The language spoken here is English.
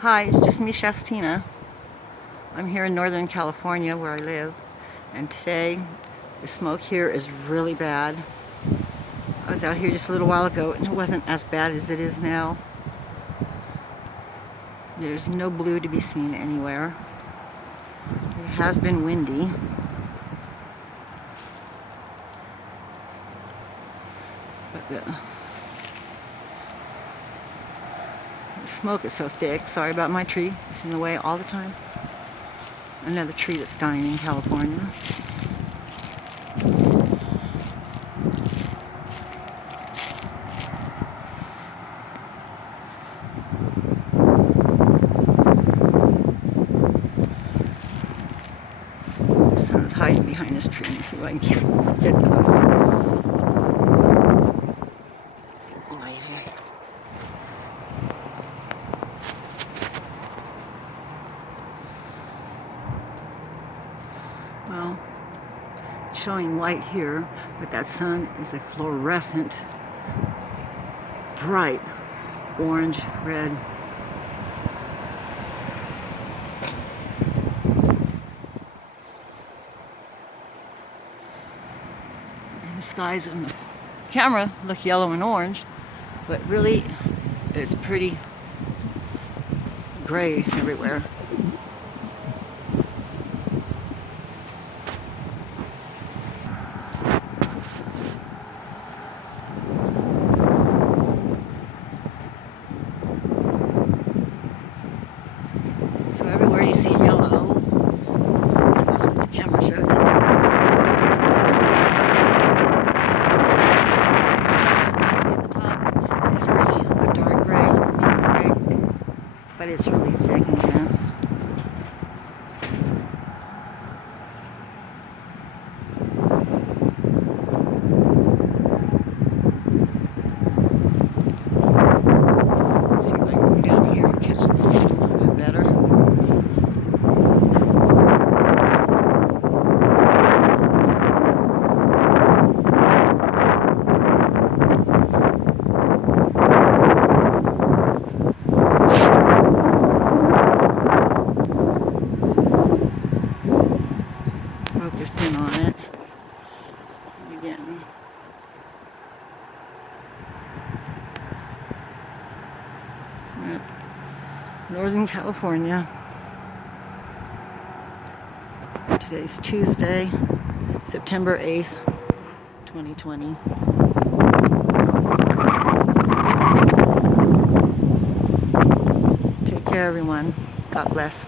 Hi, it's just me, Shastina. I'm here in Northern California where I live, and today the smoke here is really bad. I was out here just a little while ago and it wasn't as bad as it is now. There's no blue to be seen anywhere. It has been windy. But the smoke is so thick. Sorry about my tree. It's in the way all the time. Another tree that's dying in California. The sun's hiding behind this tree. Let me see if I can get close. Well, it's showing white here, but that sun is a fluorescent, bright orange, red. And the skies in the camera look yellow and orange, but really it's pretty gray everywhere. So everywhere you see yellow, because that's what the camera shows anyways, you see at the top is really a dark gray, but it's really thick and dense. Let's see if I can go down here and catch the sun a little bit better. Focused in on it again. Yep. Northern California. Today's Tuesday, September 8th, 2020. Take care, everyone. God bless.